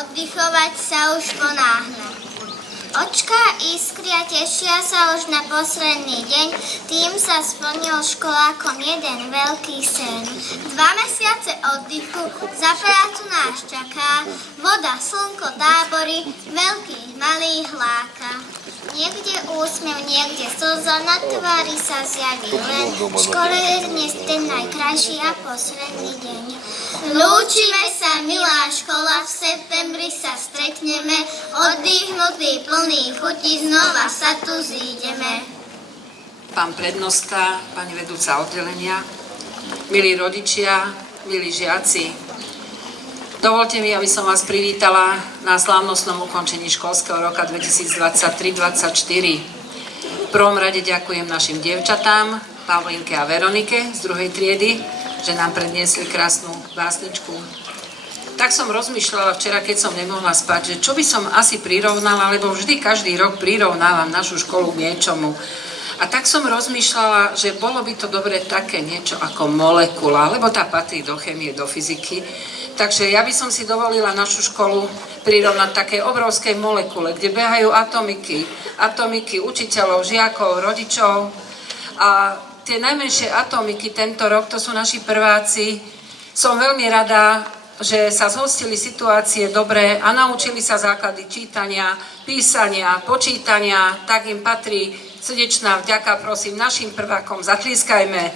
oddychovať sa už ponáhľa. Očká iskria, tešia sa už na posledný deň, tým sa splnil školákom jeden veľký sen. 2 mesiace oddychu, za prácu nás čaká, voda, slnko, tábory, veľkých, malých láka. Niekde úsmev, niekde slza, na tvári sa zjaví len, v škole je dnes ten najkrajší a posledný deň. Lúčime sa, milá škola, v septembri sa stretneme, oddychnutý, plný chuti, znova sa tu zídeme. Pán prednosta, pani vedúca oddelenia, milí rodičia, milí žiaci, dovolte mi, aby som vás privítala na slávnostnom ukončení školského roka 2023-2024. V prvom rade ďakujem našim dievčatám, Pavlinke a Veronike z 2. triedy, že nám predniesli krásnu básničku. Tak som rozmýšľala včera, keď som nemohla spať, že čo by som asi prirovnala, lebo vždy každý rok prirovnávam našu školu k niečomu. A tak som rozmýšľala, že bolo by to dobre také niečo ako molekula, lebo tá patrí do chémie, do fyziky. Takže ja by som si dovolila našu školu prirovnať také obrovskej molekule, kde behajú atomiky učiteľov, žiakov, rodičov. A tie najmenšie atomiky tento rok, to sú naši prváci. Som veľmi rada, že sa zhostili situácie dobre a naučili sa základy čítania, písania, počítania, tak im patrí srdečná vďaka, prosím, našim prvákom, zatlískajme.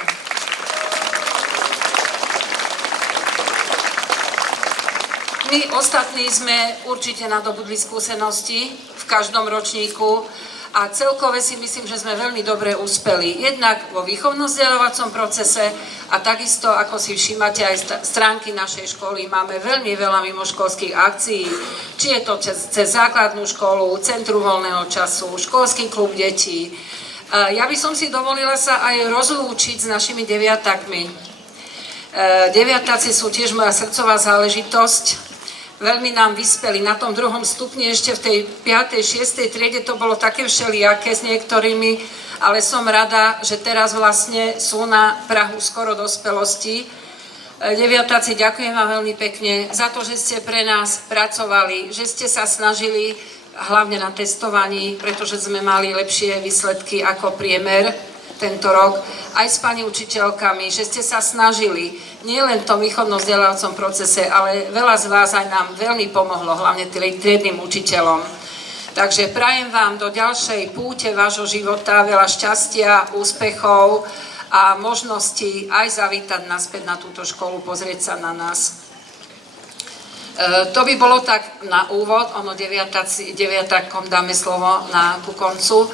My ostatní sme určite nadobudli skúsenosti v každom ročníku a celkové si myslím, že sme veľmi dobre uspeli. Jednak vo výchovno-vzdelávacom procese a takisto, ako si všímate aj stránky našej školy, máme veľmi veľa mimoškolských akcií, či je to cez základnú školu, centrum voľného času, školský klub detí. Ja by som si dovolila sa aj rozlúčiť s našimi deviatakmi. Deviatáci sú tiež moja srdcová záležitosť. Veľmi nám vyspeli. Na tom 2. stupni ešte v tej 5., 6. triede to bolo také všelijaké s niektorými, ale som rada, že teraz vlastne sú na prahu skoro dospelosti. Deviatáci, ďakujem vám veľmi pekne za to, že ste pre nás pracovali, že ste sa snažili hlavne na testovaní, pretože sme mali lepšie výsledky ako priemer tento rok, aj s pani učiteľkami, že ste sa snažili nielen v tom výchovno-vzdelávacom procese, ale veľa z vás aj nám veľmi pomohlo, hlavne triednym učiteľom. Takže prajem vám do ďalšej púte vášho života veľa šťastia, úspechov a možnosti aj zavítať naspäť na túto školu, pozrieť sa na nás. To by bolo tak na úvod, deviatákom dáme slovo ku koncu.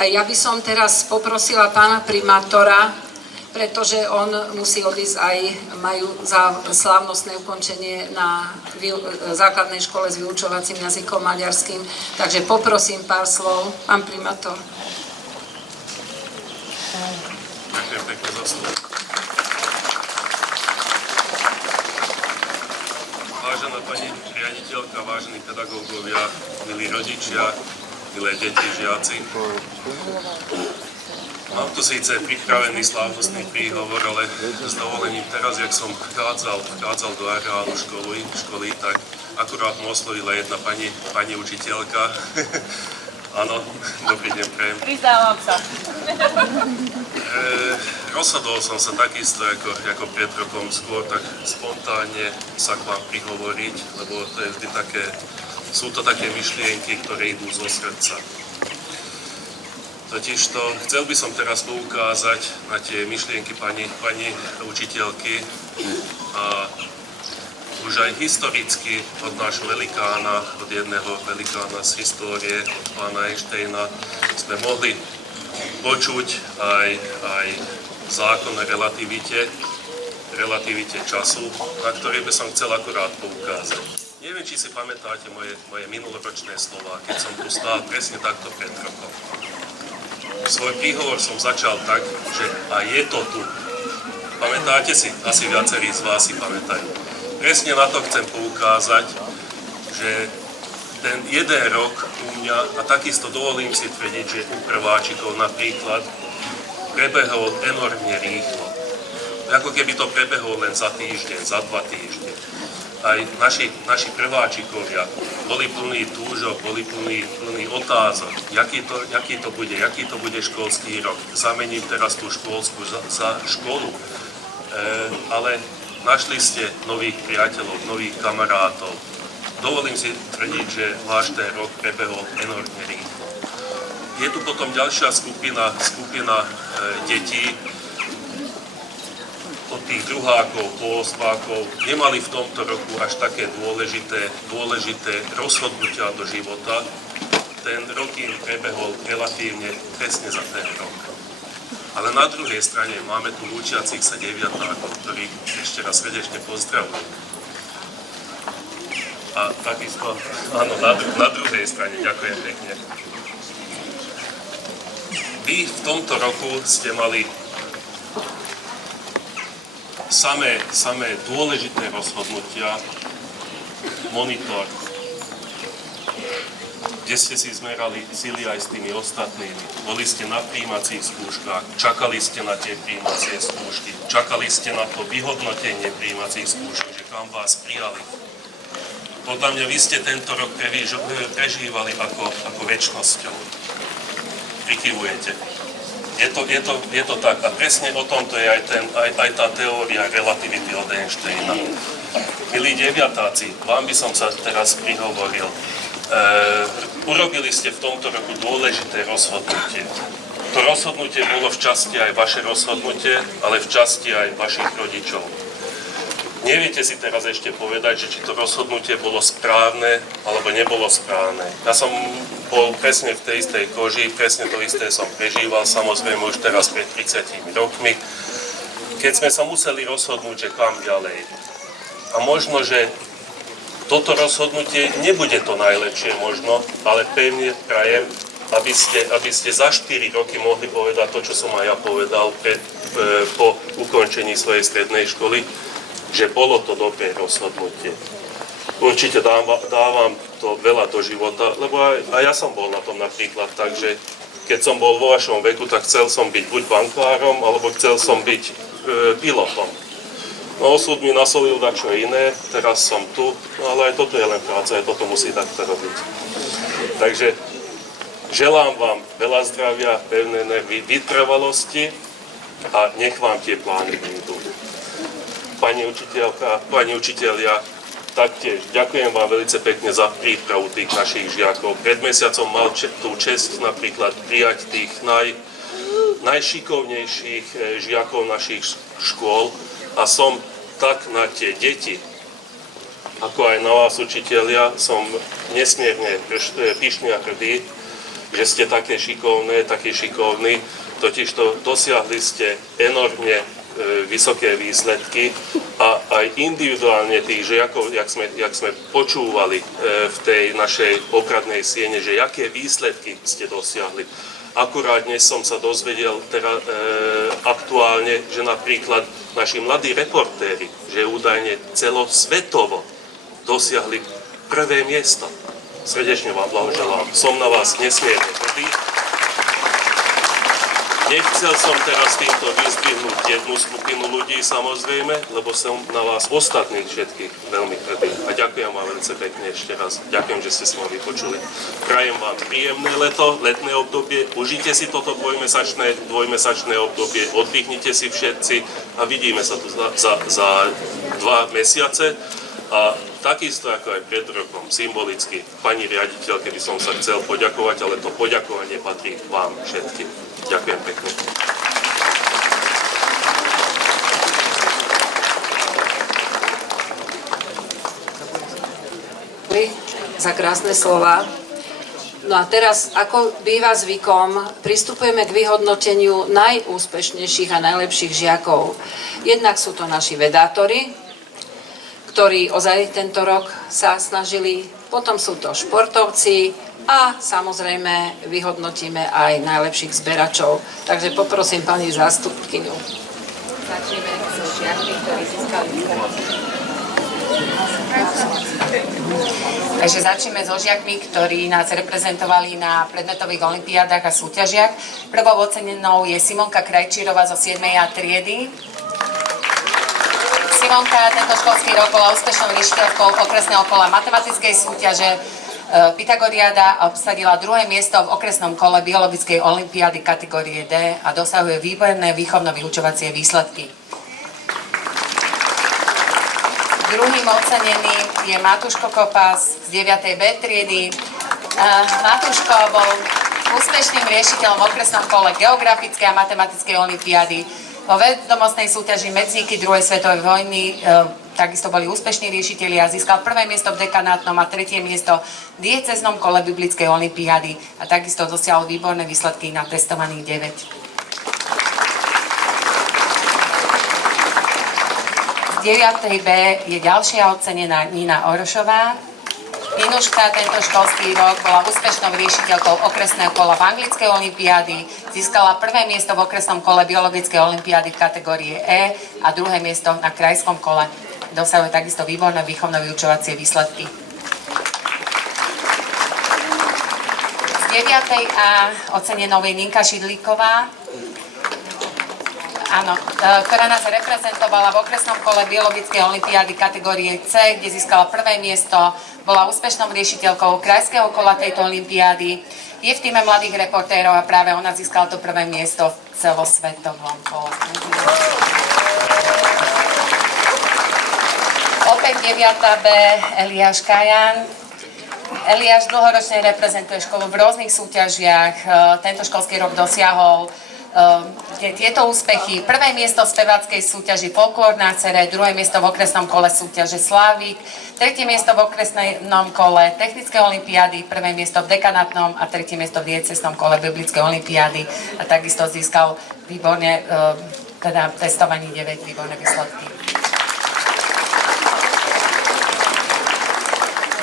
Ja by som teraz poprosila pána primátora, pretože on musí odísť aj, majú za slávnostné ukončenie na základnej škole s vyučovacím jazykom maďarským. Takže poprosím pár slov, pán primátor. Ďakujem pekne za slovo. Vážená pani riaditeľka, vážení pedagógovia, milí rodičia, milé deti, žiaci. Mám tu síce pripravený slávnostný príhovor, ale s dovolením teraz, jak som vchádzal do areálu školy, tak akurát ma oslovila jedna pani učiteľka. Áno, dobrý deň, prejem. Prizdávam sa. Rozhodol som sa takisto ako pred rokom skôr tak spontánne sa k vám prihovoriť, lebo to je vždy sú to také myšlienky, ktoré idú zo srdca. Totižto chcel by som teraz poukázať na tie myšlienky pani učiteľky a už aj historicky od nášho velikána, od jedného velikána z histórie, pána Einsteina, sme mohli počuť aj zákon o relativite času, na ktorý by som chcel akurát poukázať. Neviem, či si pamätáte moje minuloročné slová, keď som tu stál presne takto pred rokom. Svoj príhovor som začal tak, že a je to tu. Pamätáte si? Asi viacerí z vás si pamätajú. Presne na to chcem poukázať, že ten jeden rok u mňa, a takisto dovolím si tvrdiť, že u prváčikov napríklad, prebehol enormne rýchlo. Ako keby to prebehol len za týždeň, za 2 týždne. Aj naši prváčikovia boli plní túžob, boli plní otázok, jaký to bude školský rok. Zamením teraz tú školskú za školu, ale našli ste nových priateľov, nových kamarátov. Dovolím si tvrdiť, že váš ten rok prebehol enormne rýchlo. Je tu potom ďalšia skupina detí, od tých druhákov, pôosvákov, nemali v tomto roku až také dôležité rozhodnutia do života. Ten rok im prebehol relatívne presne za ten rok. Ale na druhej strane máme tu učícich sa deviatákov, ktorých ešte raz srdečne pozdravujem. A takisto, áno, na druhej strane, ďakujem pekne. Vy v tomto roku ste mali samé dôležité rozhodnutia, monitor, kde ste si zmerali sily aj s tými ostatnými. Boli ste na prijímacích skúškach, čakali ste na tie prijímacie skúšky, čakali ste na to vyhodnotenie prijímacích skúšok, že kam vás prijali. Podľa mňa vy ste tento rok prežívali ako večnosťou. Prikyvujete. Je to tak. A presne o tomto je aj tá teória relativity od Einsteina. Milí deviatáci, vám by som sa teraz prihovoril. Urobili ste v tomto roku dôležité rozhodnutie. To rozhodnutie bolo v časti aj vaše rozhodnutie, ale v časti aj vašich rodičov. Neviete si teraz ešte povedať, že či to rozhodnutie bolo správne, alebo nebolo správne. Ja som bol presne v tej istej koži, presne to isté som prežíval, samozrejme už teraz pred 30 rokmi, keď sme sa museli rozhodnúť, že kam ďalej. A možno, že toto rozhodnutie nebude to najlepšie možno, ale pevne prajem, aby ste za 4 roky mohli povedať to, čo som aj ja povedal po ukončení svojej strednej školy, že bolo to dobré rozhodnutie. Určite dávam to veľa do života, lebo aj ja som bol na tom napríklad tak, že keď som bol vo vašom veku, tak chcel som byť buď bankárom, alebo chcel som byť pilotom. No osud mi nasolil dačo iné, teraz som tu, no ale aj toto je len práca, aj toto musí takto robiť. Takže želám vám veľa zdravia, pevnej nervy, vytrvalosti a nech vám tie plány prídu. Pani učiteľka, pani učitelia, taktiež ďakujem vám veľmi pekne za prípravu tých našich žiakov. Pred mesiacom mal tú česť napríklad prijať tých najšikovnejších žiakov našich škôl a som tak na tie deti, ako aj na vás učitelia, som nesmierne pyšný a hrdý, že ste také šikovné, takí šikovní, totižto dosiahli ste enormne vysoké výsledky a aj individuálne tých žiakov, jak sme počúvali v tej našej pokradnej siene, že aké výsledky ste dosiahli. Akurát dnes som sa dozvedel aktuálne, že napríklad naši mladí reportéri, že údajne celosvetovo dosiahli prvé miesto. Srdečne vám blahoželám. Som na vás nesmierne hrdý. Nechcel som teraz týmto vyzdvihnúť jednu skupinu ľudí, samozrejme, lebo som na vás ostatných všetkých veľmi hrdý. A ďakujem vám veľmi pekne ešte raz. Ďakujem, že ste s nami vypočuli. Prajem vám príjemné leto, letné obdobie. Užite si toto dvojmesačné obdobie, oddychnite si všetci a vidíme sa tu za 2 mesiace. A takisto ako aj pred rokom, symbolicky, pani riaditeľke by som sa chcel poďakovať, ale to poďakovanie patrí vám všetkým. Ďakujem pekne. Za krásne slova. No a teraz, ako býva zvykom, pristupujeme k vyhodnoteniu najúspešnejších a najlepších žiakov. Jednak sú to naši vedátori, ktorí ozaj tento rok sa snažili, potom sú to športovci a samozrejme vyhodnotíme aj najlepších zberačov. Takže poprosím pani zástupkyňu. Začneme so žiakmi, ktorí získali Takže začneme so žiakmi, ktorí nás reprezentovali na predmetových olympiádach a súťažiach. Prvou ocenenou je Simonka Krajčírová zo 7. A triedy. Simonka tento školský rok bola úspešnou riešiteľkou okresného kola matematickej súťaže Pythagoriada a obsadila 2. miesto v okresnom kole biologickej olympiády kategórie D a dosahuje výborné výchovno-vyučovacie výsledky. Druhým oceneným je Matúško Kopas z 9. B triedy. Matúško bol úspešným riešiteľom v okresnom kole geografickej a matematickej olympiády. Vo vedomostnej súťaži Medzníky druhej svetovej vojny takisto boli úspešní riešitelia. Získal 1. miesto v dekanátnom a 3. miesto v diecéznom kole biblickej olympiády a takisto dosiahol výborné výsledky na testovaných 9. Z 9. B je ďalšia ocenená Nina Orošová. Ninuška tento školský rok bola úspešnou riešiteľkou okresného kola v anglickej olympiády, získala 1. miesto v okresnom kole biologickej olympiády v kategórie E a 2. miesto na krajskom kole. Dosahuje takisto výborné výchovno-vyučovacie výsledky. Z 9. A ocenenou je Ninka Šidlíková, áno, ktorá nás reprezentovala v okresnom kole biologickej olympiády kategórie C, kde získala 1. miesto, bola úspešnou riešiteľkou krajského kola tejto olympiády, je v týme mladých reportérov a práve ona získala to 1. miesto v celosvetovom kole. Opäť 9. B Eliáš Kajan. Eliáš dlhoročne reprezentuje školu v rôznych súťažiach, tento školský rok dosiahol tieto úspechy. 1. miesto v speváckej súťaži Folklór na Cere, 2. miesto v okresnom kole súťaže Slávik, 3. miesto v okresnom kole technické olympiády, 1. miesto v dekanátnom a 3. miesto v diecéznom kole biblickej olympiády a takisto získal výborne, teda testovaní 9 výborné výsledky.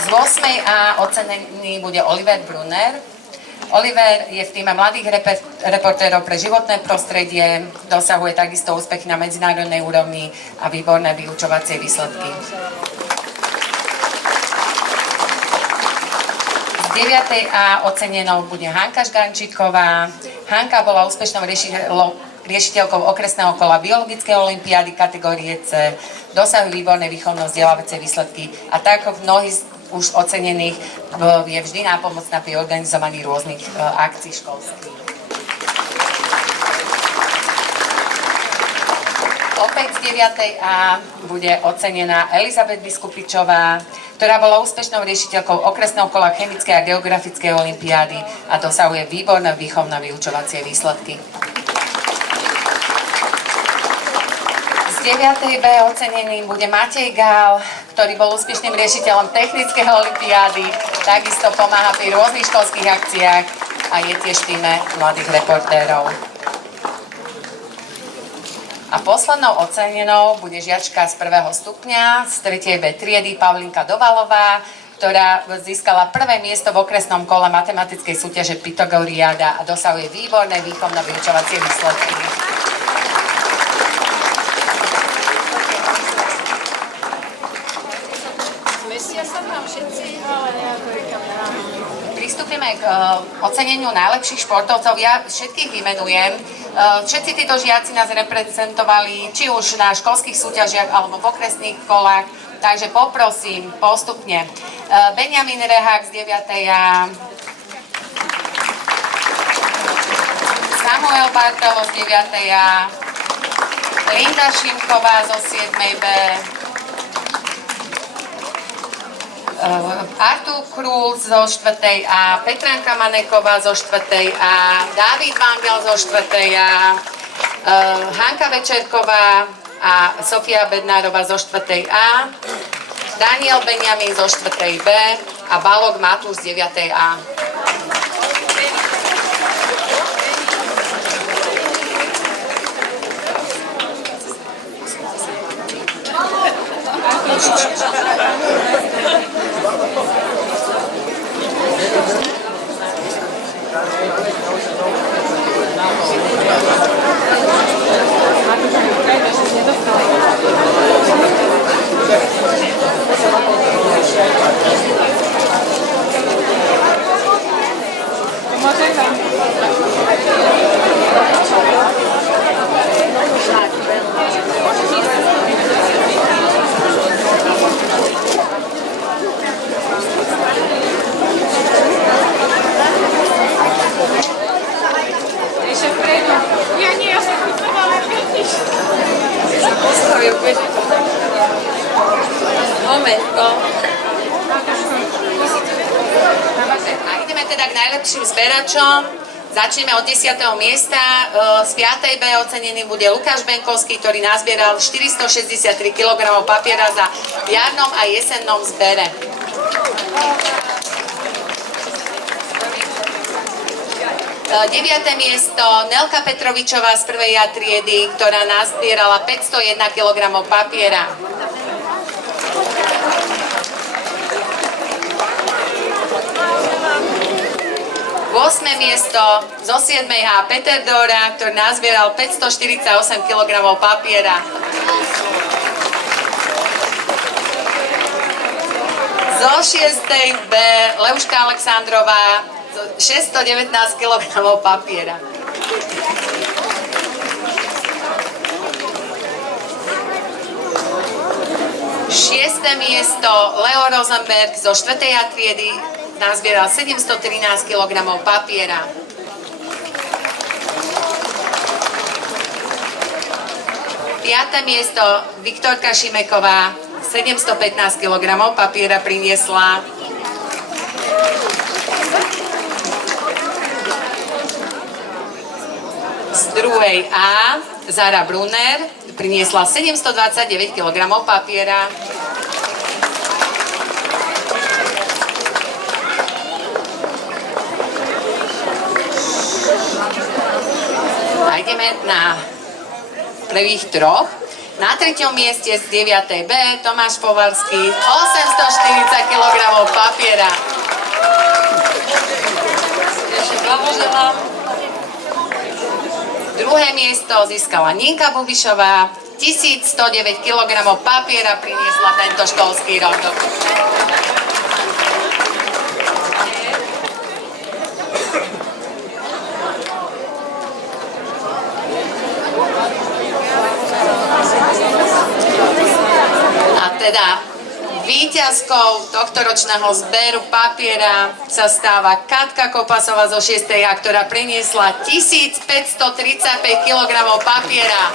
Z 8. A ocenený bude Oliver Brunner. Oliver je v týme mladých reportérov pre životné prostredie, dosahuje takisto úspechy na medzinárodnej úrovni a výborné vyučovacie výsledky. Z 9. A ocenenou bude Hanka Žgančíková. Hanka bola úspešnou riešiteľkou okresného kola biologickej olympiády kategórie C, dosahuje výborné výchovno-vzdelávacie výsledky a tak ako mnohí už ocenených je vždy nápomocná pri organizovaní rôznych akcií školských. Opäť z 9. A bude ocenená Elizabeth Biskupičová, ktorá bola úspešnou riešiteľkou okresného kola chemickej a geografickej olympiády a dosahuje výborné výchovno-vyučovacie výsledky. Z 9. B oceneným bude Matej Gál, ktorý bol úspešným riešiteľom technickej olympiády, takisto pomáha pri rôznych školských akciách a je tiež v týme mladých reportérov. A poslednou ocenenou bude žiačka z 1. stupňa z 3. B triedy Pavlinka Dovalová, ktorá získala prvé miesto v okresnom kole matematickej súťaže Pythagoriada a dosahuje výborné výchovno-vyučovacie výsledky. Pristúpime k oceneniu najlepších športovcov. Ja všetkých vymenujem. Všetci títo žiaci nás reprezentovali, či už na školských súťažiach alebo v okresných kolách. Takže poprosím postupne. Benjamin Rehák z 9. A, Samuel Bartalo z 9. A, Linda Šimková zo 7. B, Artur Krúl zo 4. A, Petranka Maneková zo 4. A, Dávid Vangel zo 4. A, Hanka Večerková a Sofia Bednárová zo 4. A, Daniel Benjamin zo 4. B a Balog Matúš z 9. A. A ideme teda k najlepším zberačom. Začneme od 10. miesta. Z 5. B ocenený bude Lukáš Benkovský, ktorý nazbieral 463 kg papiera za jarnom a jesennom zbere. Deviate miesto Nelka Petrovičová z 1. A triedy, ktorá nazbierala 501 kg papiera. 8. miesto zo 7. H Peter Dóra, ktorý nazbieral 548 kg papiera. Zo 6. B Leuška Alexandrová 619 kg papiera. Šieste miesto Leo Rosenberg zo 4. A triedy nazbieral 713 kg papiera. Piate miesto Viktorka Šimeková 715 kg papiera priniesla. Z 2. A Zara Brunner priniesla 729 kg papiera. A ideme na prvých troch. Na 3. mieste z 9. B Tomáš Povalský 840 kg papiera. Ešte blahoželám. Druhé miesto získala Ninka Bubišová, 1109 kg papiera priniesla tento školský rok. A teda víťazkou tohtoročného zberu papiera sa stáva Katka Kopasová zo 6. A, ktorá priniesla 1535 kg papiera.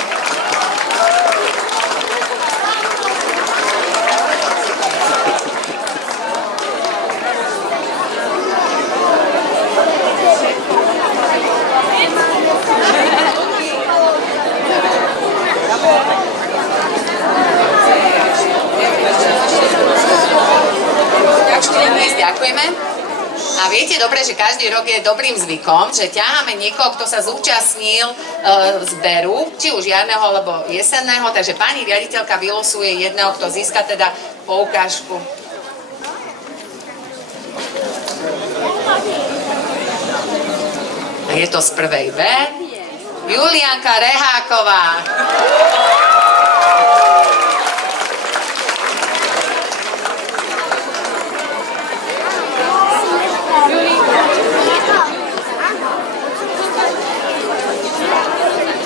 Ďakujeme. A viete dobre, že každý rok je dobrým zvykom, že ťaháme niekoho, kto sa zúčastnil zberu, či už jarného alebo jesenného, takže pani riaditeľka vylosuje jedného, kto získa teda poukážku. Je to z prvej B. Julianka Reháková.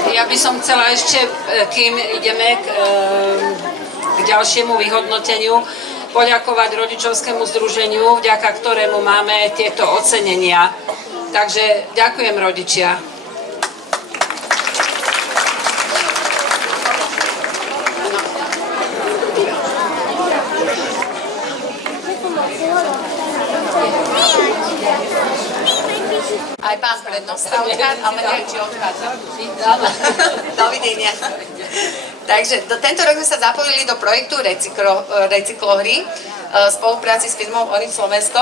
Ja by som chcela ešte, kým ideme k ďalšiemu vyhodnoteniu, poďakovať rodičovskému združeniu, vďaka ktorému máme tieto ocenenia. Takže ďakujem, rodičia. Aj pán prednosta odchádza, ale neviem, či odchádza. Dovidenia. Takže tento rok sme sa zapojili do projektu Recyklohry v spolupráci s firmou Orif Slovensko.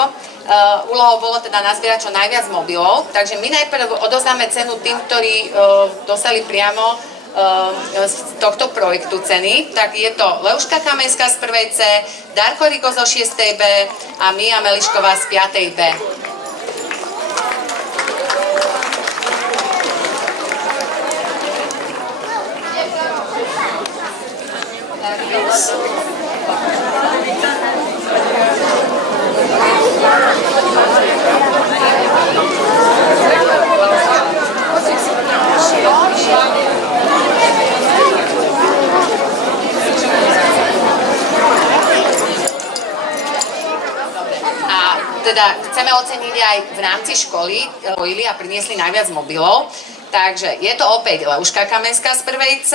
Úlohou bolo teda nazbierať čo najviac mobilov, takže my najprv odozdáme cenu tým, ktorí dostali priamo z tohto projektu ceny. Tak je to Leuška Kamenská z 1. C, Darko Riko zo 6. B a Mia Melišková z 5. B. Teda chceme oceniť aj v rámci školy, spojili a priniesli najviac mobilov. Takže je to opäť Leuška Kamenská z 1. C.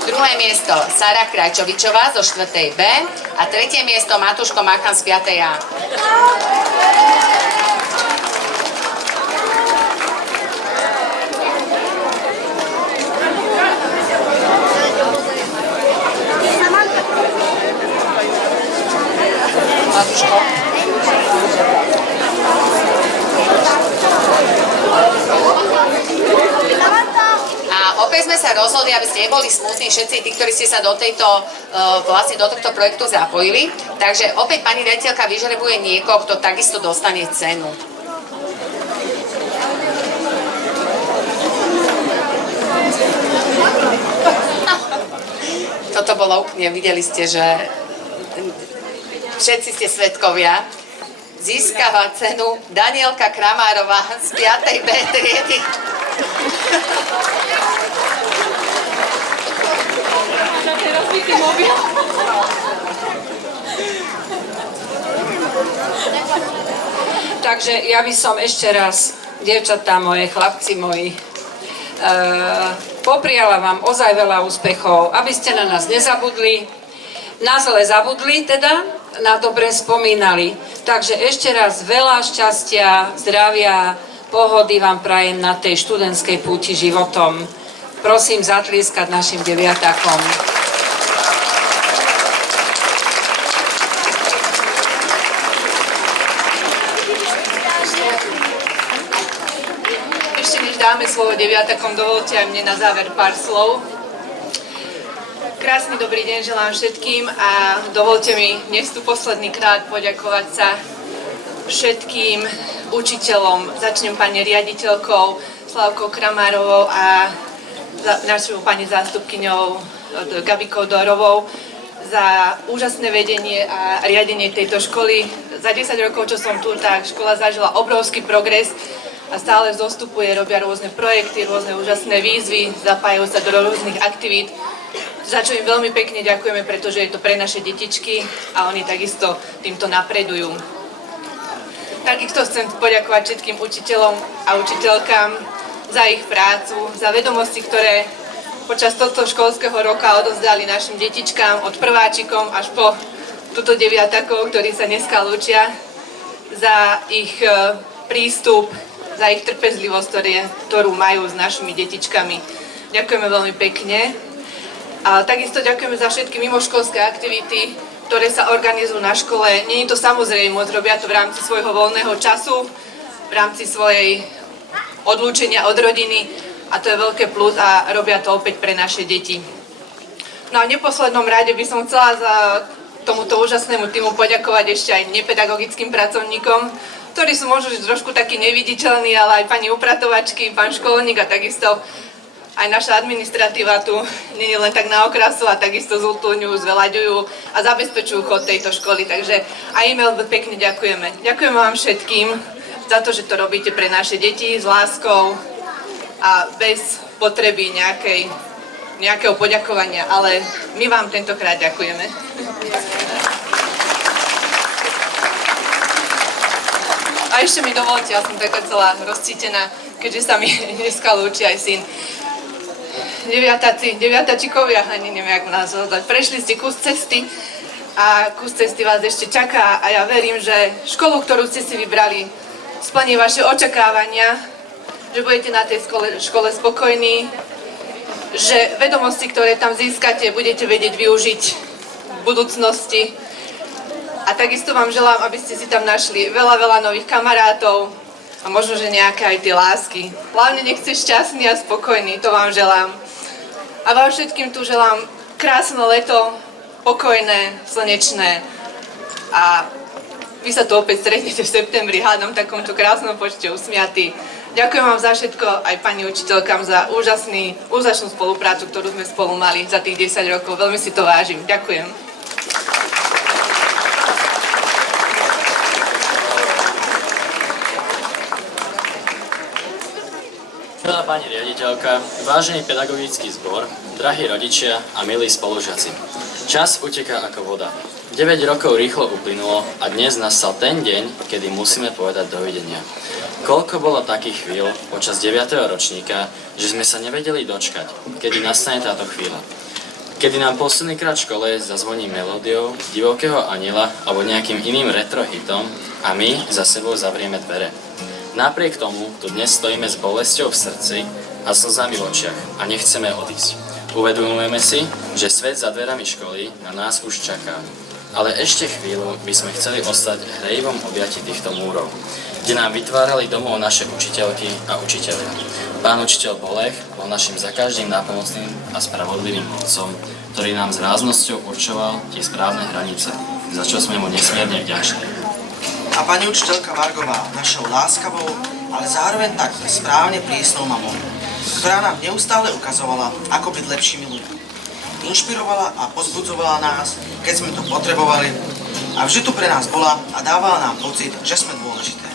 Druhé miesto Sara Krajčovičová zo 4. B. A tretie miesto Matúško Machan z 5. A. Matúško. A opäť sme sa rozhodli, aby ste neboli smutní všetci tí, ktorí ste sa do tohto projektu zapojili. Takže opäť pani riaditeľka vyžrebuje niekoho, kto takisto dostane cenu. Toto bolo úplne, videli ste, že všetci ste svedkovia. Získava cenu Danielka Kramárová z 5. B triedy. Takže ja by som ešte raz, dievčatá moje, chlapci moji, popriala vám ozaj veľa úspechov, aby ste na nás nezabudli, na zle zabudli teda, na dobre spomínali. Takže ešte raz veľa šťastia, zdravia, pohody vám prajem na tej študentskej púti životom. Prosím zatlieskať našim deviatakom. Ešte než dáme slovo deviatakom, dovolte aj mne na záver pár slov. Krásny dobrý deň želám všetkým a dovolte mi dnes tu posledný krát poďakovať sa všetkým učiteľom. Začnem pani riaditeľkou Slavkou Kramárovou a našou pani zástupkyňou Gabikou Dorovou za úžasné vedenie a riadenie tejto školy. Za 10 rokov, čo som tu, tak škola zažila obrovský progres a stále zostupuje, robia rôzne projekty, rôzne úžasné výzvy, zapájajú sa do rôznych aktivít, za čo im veľmi pekne ďakujeme, pretože je to pre naše detičky a oni takisto týmto napredujú. Takisto chcem poďakovať všetkým učiteľom a učiteľkám za ich prácu, za vedomosti, ktoré počas tohto školského roka odovzdali našim detičkám, od prváčikom až po túto deviatakov, ktorí sa dneska ľúčia, za ich prístup, za ich trpezlivosť, ktorú majú s našimi detičkami. Ďakujeme veľmi pekne. A takisto ďakujeme za všetky mimoškolské aktivity, ktoré sa organizujú na škole. Nie je to samozrejmosť, robia to v rámci svojho voľného času, v rámci svojej odlúčenia od rodiny a to je veľké plus a robia to opäť pre naše deti. No a v neposlednom rade by som chcela za tomuto úžasnému týmu poďakovať ešte aj nepedagogickým pracovníkom, ktorí sú možno že trošku takí neviditeľní, ale aj pani upratovačky, pán školník a takisto aj naša administratíva tu nie je len tak na okrasu a takisto zúplňujú, zvelaďujú a zabezpečujú chod tejto školy. Takže aj im veľmi pekne ďakujeme. Ďakujeme vám všetkým za to, že to robíte pre naše deti s láskou a bez potreby nejakého poďakovania, ale my vám tentokrát ďakujeme. A ešte mi dovolte, ja som taká celá rozcítená, keďže sa mi dneska lúči aj syn. Deviatačikovia, ani neviem, jak nás nazvať. Prešli ste kus cesty a kus cesty vás ešte čaká a ja verím, že školu, ktorú ste si vybrali, splní vaše očakávania, že budete na tej škole spokojní, že vedomosti, ktoré tam získate, budete vedieť využiť v budúcnosti. A takisto vám želám, aby ste si tam našli veľa nových kamarátov a možno, že nejaké aj tie lásky. Hlavne nech ste šťastní a spokojní, to vám želám. A vám všetkým tu želám krásne leto, pokojné, slnečné a vy sa tu opäť stretnete v septembri, hádam takomto krásnom počte usmiatí. Ďakujem vám za všetko, aj pani učiteľkám za úžasnú spoluprácu, ktorú sme spolu mali za tých 10 rokov. Veľmi si to vážim. Ďakujem. Milá pani riaditeľka, vážený pedagogický zbor, drahí rodičia a milí spolužiaci. Čas uteká ako voda. 9 rokov rýchlo uplynulo a dnes nastal ten deň, kedy musíme povedať dovidenia. Koľko bolo takých chvíľ počas 9. ročníka, že sme sa nevedeli dočkať, kedy nastane táto chvíľa. Kedy nám poslednýkrát v škole zazvoní melódiou Divokého aniela alebo nejakým iným retro hitom a my za sebou zavrieme dvere. Napriek tomu tu dnes stojíme s bolesťou v srdci a slzami v očiach a nechceme odísť. Uvedomujeme si, že svet za dverami školy na nás už čaká. Ale ešte chvíľu by sme chceli ostať v hrejivom objati týchto múrov, kde nám vytvárali domov naše učiteľky a učitelia. Pán učiteľ Bolech bol našim za každým nápomocným a spravodlivým otcom, ktorý nám s ráznosťou určoval tie správne hranice, za čo sme mu nesmierne vďační. A pani učiteľka Vargová, našou láskavou, ale zároveň tak správne prísnou mamou, ktorá nám neustále ukazovala, ako byť lepšími ľuďmi. Inšpirovala a pozbudzovala nás, keď sme to potrebovali a vždy tu pre nás bola a dávala nám pocit, že sme dôležití.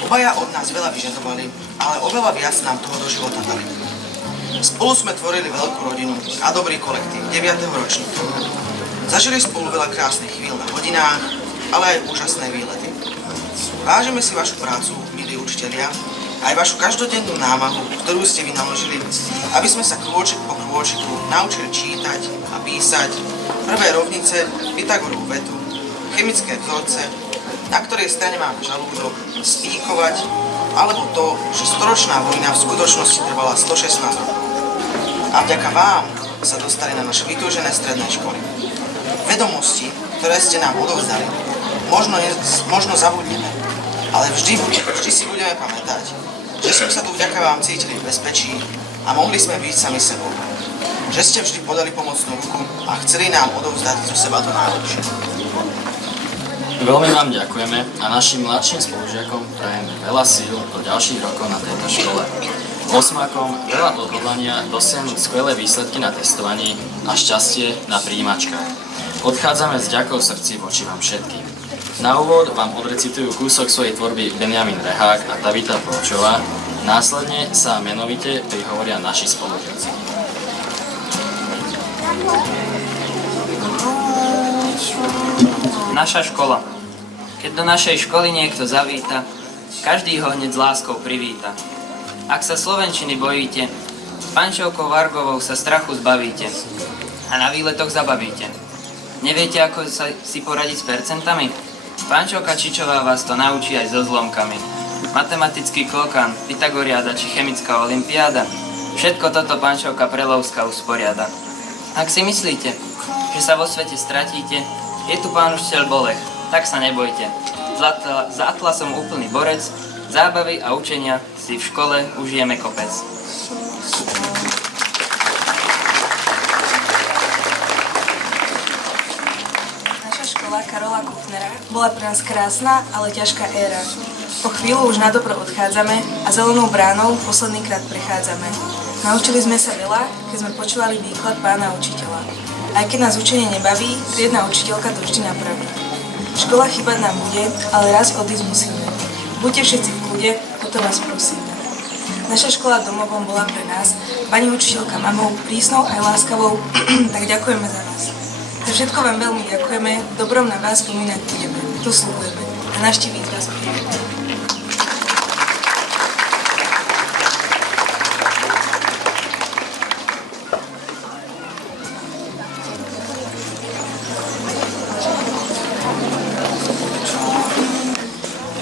Obaja od nás veľa vyžadovali, ale oveľa viac nám toho do života dali. Spolu sme tvorili veľkú rodinu a dobrý kolektív 9. ročníka. Zažili spolu veľa krásnych chvíľ na hodinách, ale aj úžasné výlety. Vážime si vašu prácu, milí učitelia, aj vašu každodennú námahu, ktorú ste vynaložili, aby sme sa krôčik po krôčiku naučili čítať a písať prvé rovnice, Pythagorovú vetu, chemické vzorce, na ktorej strane máme žalúdok, spíkovať, alebo to, že storočná vojna v skutočnosti trvala 116 rokov. A vďaka vám sa dostali na naše vytúžené stredné školy. Vedomosti, ktoré ste nám odovzdali, možno zabudneme, ale vždy si budeme pamätať, že sme sa tu vďaka vám cítili v bezpečí a mohli sme byť sami sebou. Že ste vždy podali pomocnú ruku a chceli nám odovzdať zo seba to najlepšie. Veľmi vám ďakujeme a našim mladším spolužiakom prajeme veľa síl do ďalších rokov na tejto škole. Osmákom veľa odhodlania dosiahnuť skvelé výsledky na testovaní a šťastie na prijímačkách. Odchádzame s ďakou srdci voči vám všetkým. Na úvod vám odrecitujú kúsok svojej tvorby Benjamin Rehák a Tabita Polčová, následne sa menovite prihovoria naši spolužiaci. Naša škola. Keď do našej školy niekto zavíta, každý ho hneď s láskou privíta. Ak sa slovenčiny bojíte, s pančovkou Vargovou sa strachu zbavíte a na výletoch zabavíte. Neviete, ako si poradiť s percentami? Pančovka Čičová vás to naučí aj so zlomkami. Matematický klokan, Pythagoriáda či chemická olympiáda. Všetko toto pančovka Prelovská usporiada. Ak si myslíte, že sa vo svete stratíte, je tu pán učiteľ Bolech, tak sa nebojte. Za atlasom úplný borec, zábavy a učenia si v škole užijeme kopec. Naša škola Karola Kuchnera Bola pre nás krásna, ale ťažká éra. Po chvíľu už nadobro odchádzame a zelenou bránou poslednýkrát prechádzame. Naučili sme sa veľa, keď sme počúvali výklad pána učiteľa. Aj keď nás učenie nebaví, triedna učiteľka to vždy napraví. Škola chýbať nám bude, ale raz odísť musíme. Buďte všetci v kľude, o to vás prosíme. Naša škola domovom bola pre nás, pani učiteľka mamou, prísnou aj láskavou, tak ďakujeme za vás. Za všetko vám veľmi ďakujeme, dobrom na vás spomínať budeme, to sľubujeme a navštíviť vás budeme.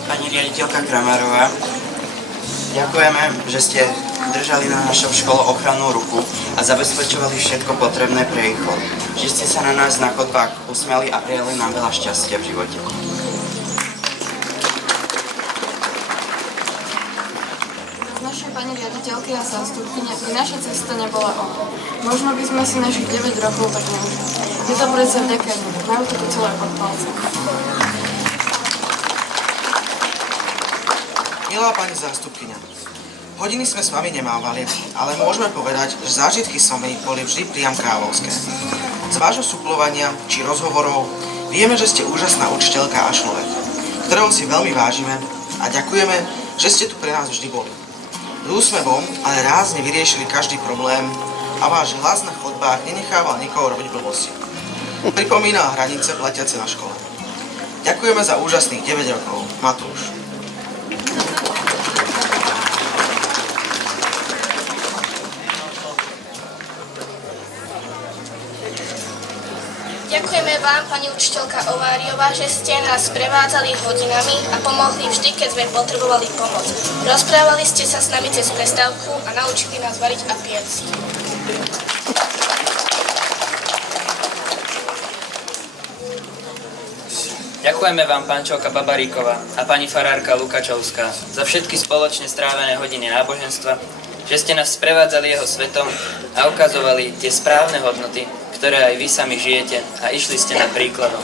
Pani riaditeľka Kramárová, ďakujeme, že ste držali na našou škole ochrannú ruku a zabezpečovali všetko potrebné pre ich chod. Že ste sa na nás na chodbách usmiali a prijali nám veľa šťastia v živote. Z našej pani riaditeľky a zástupkyne by naša cesta nebola opäť. Možno by sme si našich 9 rokov tak neužili. Je to predsa vďaka nim, majú to tu celé pod palcom. Milá pani zástupkyňa, hodiny sme s vami nemávali, ale môžeme povedať, že zážitky s vami boli vždy priam kráľovské. Z vášho suplovania či rozhovorov vieme, že ste úžasná učiteľka a človek, ktorého si veľmi vážime a ďakujeme, že ste tu pre nás vždy boli. S úsmevom, ale rázne vyriešili každý problém a váš hlas na chodbách nenechával nikoho robiť blbosti. Pripomínal hranice platiace na škole. Ďakujeme za úžasných 9 rokov. Matúš. Ďakujeme vám, pani učiteľka Ováriová, že ste nás prevádzali hodinami a pomohli vždy, keď sme potrebovali pomoc. Rozprávali ste sa s nami cez prestávku a naučili nás variť a piecť. Ďakujeme vám, pančovka Babaríková a pani farárka Lukačovská, za všetky spoločne strávené hodiny náboženstva, že ste nás sprevádzali jeho svetom a ukazovali tie správne hodnoty, ktoré aj vy sami žijete a išli ste na príkladom.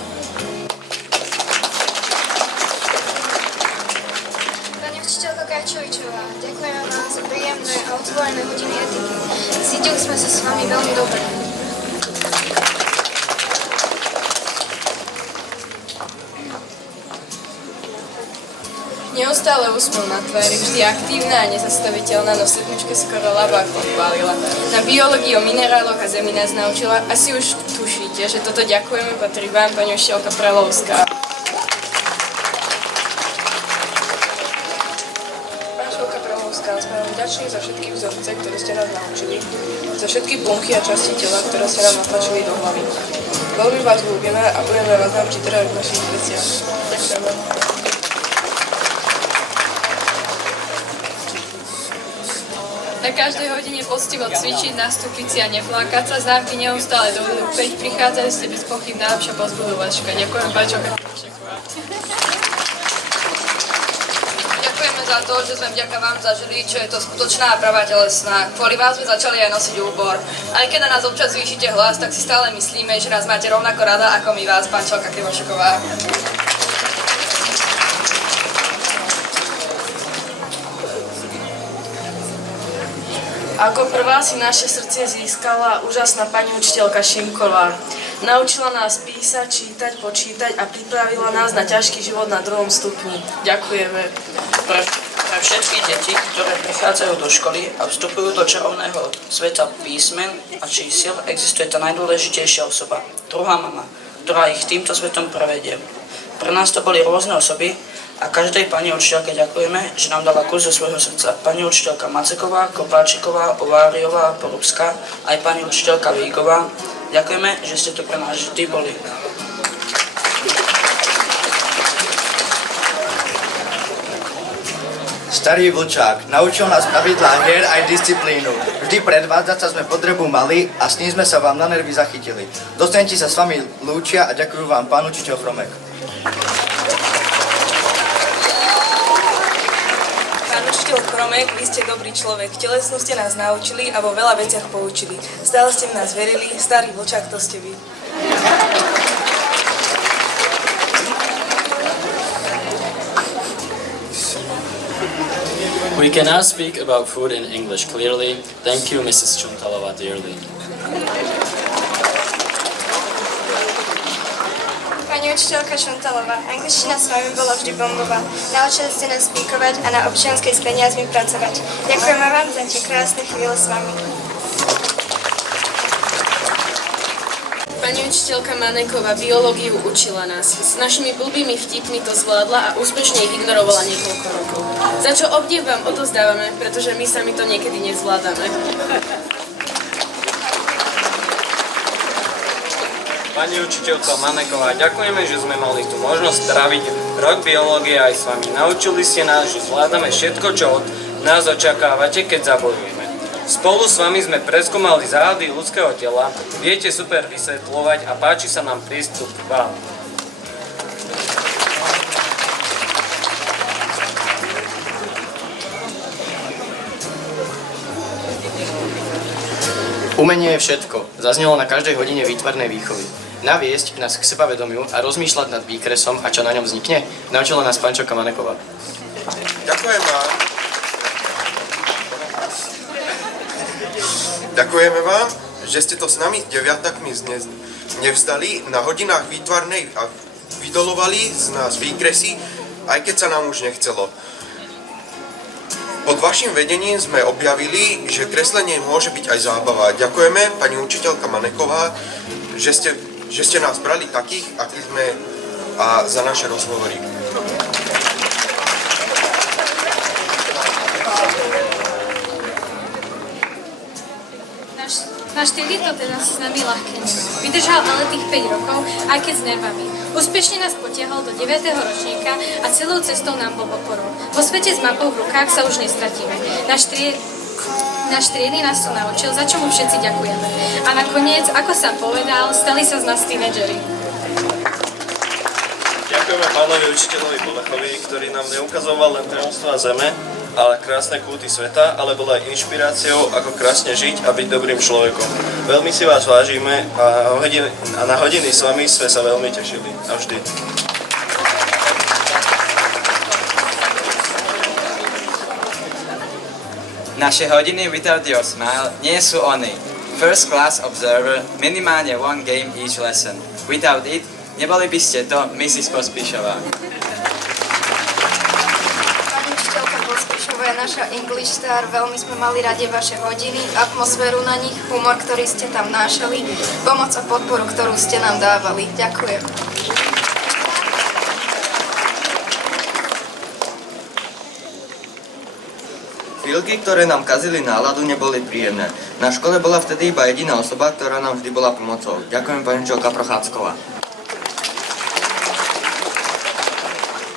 Pani učiteľka Kajčovičová, ďakujeme vám za príjemné a otvorené hodiny etiky. Cítili sme sa s vami veľmi dobre. Neustále úsmev na tvári, vždy aktívna a nezastaviteľná, no srdničke skoro ľava ako chválila. Na biológii o mineráloch a zemi nás naučila. Asi už tušíte, že toto ďakujeme patrí vám, pani učiteľka Pralovská. Pani učiteľka Pralovská, sme vám vďační za všetky vzorce, ktoré ste nás naučili, za všetky punchy a časti tela, ktoré ste nám natlačili do hlavy. Veľmi vás ľúbime a budeme vás naučiť trvať v našich veciach. Ďakujeme. Na každej hodine poctivo cvičiť, nastúpiť si a neplakať sa, známky neustále dojdú. Keď prichádzajú ste bez pochyb najlepšia pozbudovačka. Ďakujem, Pačoka. Ďakujeme za to, že sme vďaka vám zažili, čo je to skutočná a pravá telesná. Kvôli vás sme začali aj nosiť úbor. Aj keď na nás občas zvýšite hlas, tak si stále myslíme, že nás máte rovnako rada ako my vás, Pančelka Krivošeková. Ako prvá si naše srdce získala úžasná pani učiteľka Šimková. Naučila nás písať, čítať, počítať a pripravila nás na ťažký život na 2. stupni. Ďakujeme. Pre všetky deti, ktoré prichádzajú do školy a vstupujú do čarovného sveta písmen a čísiel, existuje tá najdôležitejšia osoba, druhá mama, ktorá ich týmto svetom prevedie. Pre nás to boli rôzne osoby, a každej pani učiteľke ďakujeme, že nám dala kus zo svojho srdca. Pani učiteľka Maceková, Kopáčiková, Ováriová, Porubská, aj pani učiteľka Víková. Ďakujeme, že ste tu pre nás vždy boli. Starý vlčák naučil nás pravidlá hier aj disciplínu. Vždy predvádzať sa sme potrebu mali a s ním sme sa vám na nervy zachytili. Docenti sa s vami lúčia a ďakujú vám, pán učiteľ Chromek. Pán učiteľ Chromek, vy ste dobrý človek. Telesnú ste nás naučili a vo veľa veciach poučili. Stále ste v nás verili, starý vlčák to ste vy. We can now speak about food in English clearly. Thank you, Mrs. Chuntalova, dearly. Pani učiteľka Šontalová, angličtina s vami bola vždy bombová. Naučili ste nás speakovať a na občianskej s peniazmi pracovať. Ďakujeme vám za tie krásne chvíle s vami. Pani učiteľka Maneková biológiu učila nás. S našimi blbými vtipmi to zvládla a úspešne ich ignorovala niekoľko rokov. Za čo obdiv vám odozdávame, pretože my sami to niekedy nezvládame. Pani učiteľka Maneková, ďakujeme, že sme mali tú možnosť stráviť rok biológie aj s vami. Naučili ste nás, že zvládame všetko, čo od nás očakávate, keď zabojujeme. Spolu s vami sme preskúmali záhady ľudského tela, viete super vysvetľovať a páči sa nám prístup k vám. Umenie je všetko. Zaznelo na každej hodine výtvarnej výchovy. Naviesť nás k sebavedomiu a rozmýšľať nad výkresom a čo na ňom vznikne, naučila nás pančovka Maneková. Ďakujeme vám, že ste to s nami deviatakmi nevzdali, na hodinách výtvarnej a vydolovali z nás výkresy, aj keď sa nám už nechcelo. Pod vašim vedením sme objavili, že kreslenie môže byť aj zábava. Ďakujeme, pani učiteľka Maneková, že ste nás brali takých, akí sme, a za naše rozhovory. Náš Teddy to teda s nami ľahké. Vydržal ale tých 5 rokov, aj keď s nervami. Úspešne nás potiahol do 9. ročníka a celou cestou nám bol oporou. Vo svete s mapou v rukách sa už nestratíme. Náš triedny nás to naučil, za čo mu všetci ďakujeme. A nakoniec, ako sa povedal, stali sa z nás tínedžeri. Ďakujeme pánovi učiteľovi Bulechovi, ktorý nám neukazoval len tajomstvá zeme, ale krásne kúty sveta, ale bol aj inšpiráciou, ako krásne žiť a byť dobrým človekom. Veľmi si vás vážime a na hodiny s vami sme sa veľmi tešili. A vždy. Naše hodiny without your smile nie sú ony. First class observer, minimálne one game each lesson. Without it, neboli by ste to, Mrs. Pospíšová. Je naša English Star, veľmi sme mali radi vaše hodiny, atmosféru na nich, humor, ktorý ste tam nášali, pomoc a podporu, ktorú ste nám dávali. Ďakujem. Chvíľky, ktoré nám kazili náladu, neboli príjemné. Na škole bola vtedy iba jediná osoba, ktorá nám vždy bola pomocou. Ďakujem, pani učiteľka Prochádzková.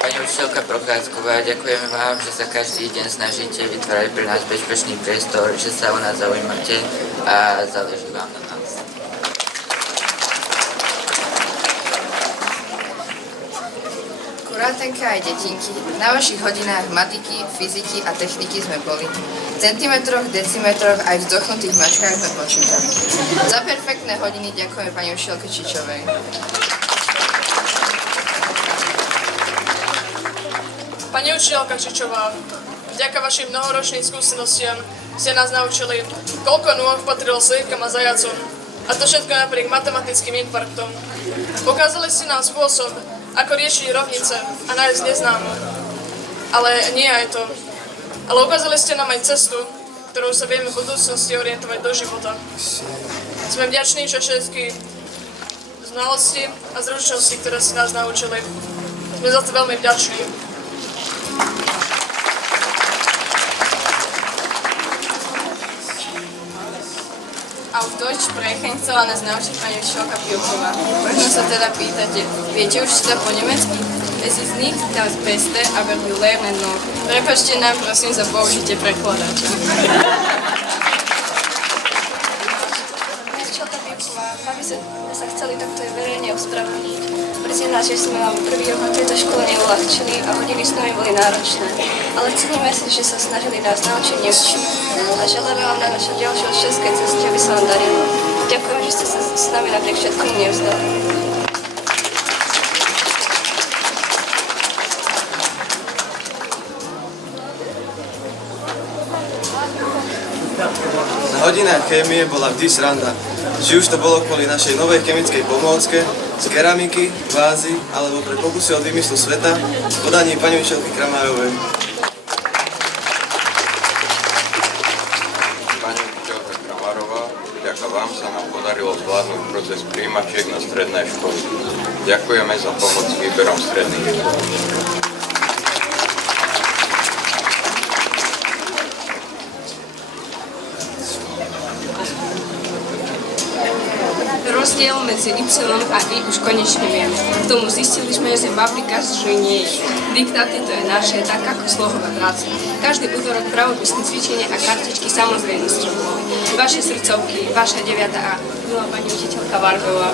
Pani učiteľka Prochádzková, ďakujeme vám, že sa každý deň snažíte vytvárať pre nás bezpečný priestor, že sa o nás zaujímate a záleží vám na nás. Kurátenka aj detinky, na vašich hodinách matiky, fyziky a techniky sme boli. V centimetroch, decimetroch aj v zdochnutých mačkách sme počítali. Za perfektné hodiny ďakujeme pani učiteľke Čičovej. Pani učiteľka Čičová, vďaka vašim mnohoročným skúsenostiam ste nás naučili, koľko nôh patrilo slivkam a zajacom. A to všetko napriek matematickým infarktom. Ukázali ste nám spôsob, ako riešiť rovnice a nájsť neznámu. Ale nie aj to. Ale ukázali ste nám aj cestu, ktorou sa vieme v budúcnosti orientovať do života. Sme vďační za všetky znalosti a zručnosti, ktoré ste nás naučili. Sme za to veľmi vďační. Auf Deutsch sprechen chcela nás naučiť pani učiteľka Piuchová. Možno sa teda pýtate, viete už čítať po nemecky? Es ist nicht das Beste, aber wir lernen noch. Prepačte nám prosím za použitie prekladača. Učiteľka Piuchová, my sme sa chceli takto aj verejne ospravedlniť. Mrzí nás, že sme vám prvý rok na tejto škole neulahčili a hodiny s nami boli náročné. Ale ceníme si, že sa snažili nás naučiť nemčinu. A želáme vám na našej ďalšej českej ceste, aby sa vám darilo. Ďakujem, že ste sa s nami napriek všetkomu nevzdali. Na hodinách chémie bola vždy sranda. Či už to bolo kvôli našej novej chemickej pomôcke, z keramiky, vázy, alebo pre pokusy od vymyslu sveta v podaní pani učiteľky Kramárovej. Pani učiteľka Kramárová, vďaka vám sa nám podarilo zvládnuť proces prijímačiek na stredné školy. Ďakujeme za pomoc s výberom stredných škôl. Rozdiel medzi Y a I už konečne viem. K tomu zistili sme, že v aplikácii nie je. Diktáty to je naše, tak ako slohová práca. Každý útorok pravopisné cvičenie a kartičky samozrejme boli. Vaše srdcovky, vaša 9A, milá pani učiteľka Vargová.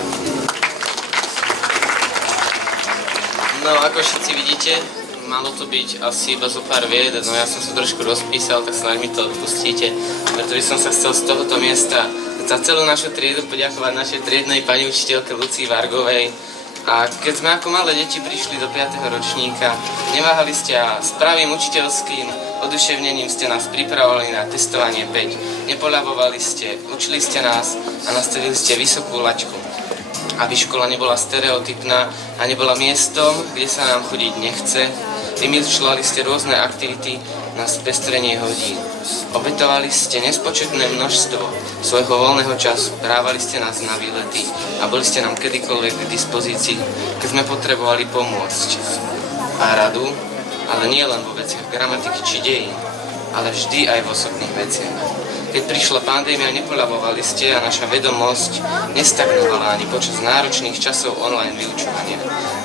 No, ako všetci vidíte, malo to byť asi iba zo pár vied, no ja som sa trošku rozpísal, tak snáď mi to odpustíte, pretože som sa chcel z tohoto miesta za celú našu triedu poďakovať našej triednej pani učiteľke Lucii Vargovej. A keď sme ako malé deti prišli do 5. ročníka, neváhali ste a s pravým učiteľským oduševnením ste nás pripravovali na testovanie 5. Nepoľavovali ste, učili ste nás a nastavili ste vysokú laťku, aby škola nebola stereotypná a nebola miestom, kde sa nám chodiť nechce. Vymýšľali ste rôzne aktivity na spestrenie hodín. Obetovali ste nespočetné množstvo svojho voľného času, brávali ste nás na výlety a boli ste nám kedykoľvek k dispozícii, keď sme potrebovali pomôcť a radu, ale nie len vo veciach gramatiky či dejín, ale vždy aj v osobných veciach. Keď prišla pandémia, nepoľavovali ste a naša vedomosť nestagnovala ani počas náročných časov online vyučovania.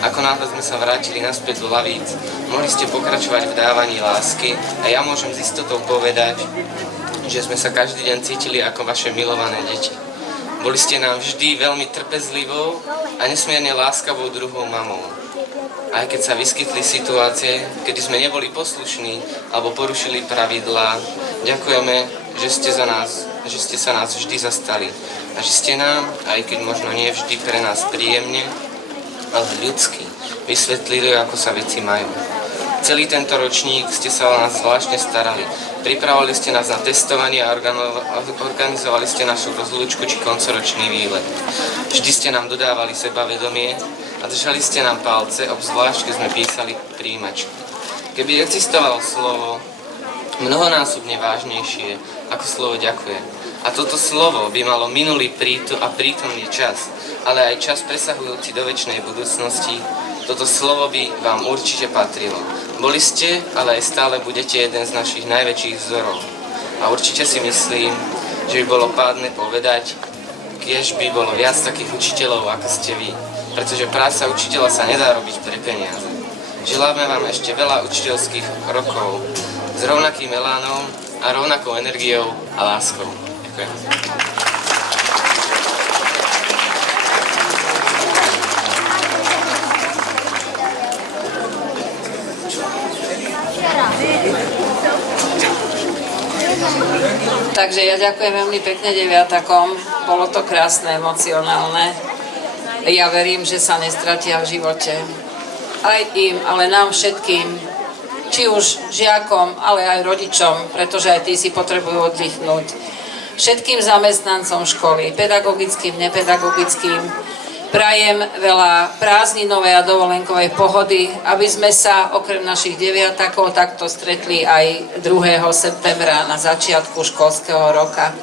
Ako náhle sme sa vrátili naspäť do lavíc, mohli ste pokračovať v dávaní lásky a ja môžem s istotou povedať, že sme sa každý deň cítili ako vaše milované deti. Boli ste nám vždy veľmi trpezlivou a nesmierne láskavou druhou mamou. Aj keď sa vyskytli situácie, kedy sme neboli poslušní alebo porušili pravidlá, ďakujeme, že ste sa nás vždy zastali a že ste nám, aj keď možno nie vždy pre nás príjemne, ale ľudsky vysvetlili, ako sa veci majú. Celý tento ročník ste sa o nás zvláštne starali. Pripravovali ste nás na testovanie a organizovali ste našu rozlúčku či koncoročný výlet. Vždy ste nám dodávali sebavedomie a držali ste nám palce, obzvlášť keď sme písali prijímačku. Keby existovalo slovo mnohonásobne vážnejšie ako slovo ďakujem. A toto slovo by malo minulý a prítomný čas, ale aj čas presahujúci do večnej budúcnosti. Toto slovo by vám určite patrilo. Boli ste, ale aj stále budete jeden z našich najväčších vzorov. A určite si myslím, že by bolo pádne povedať, kiež by bolo viac takých učiteľov, ako ste vy. Pretože práca učiteľa sa nedá robiť pre peniaze. Želáme vám ešte veľa učiteľských rokov s rovnakým elánom a rovnakou energiou a láskou. Ďakujem. Takže ja ďakujem veľmi pekne deviatakom. Bolo to krásne, emocionálne. Ja verím, že sa nestratia v živote. Aj im, ale nám všetkým, či už žiakom, ale aj rodičom, pretože aj tí si potrebujú oddychnúť. Všetkým zamestnancom školy, pedagogickým, nepedagogickým, prajem veľa prázdninovej a dovolenkovej pohody, aby sme sa okrem našich deviatakov takto stretli aj 2. septembra na začiatku školského roka.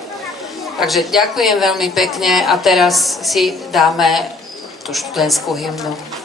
Takže ďakujem veľmi pekne a teraz si dáme tú študentskú hymnu.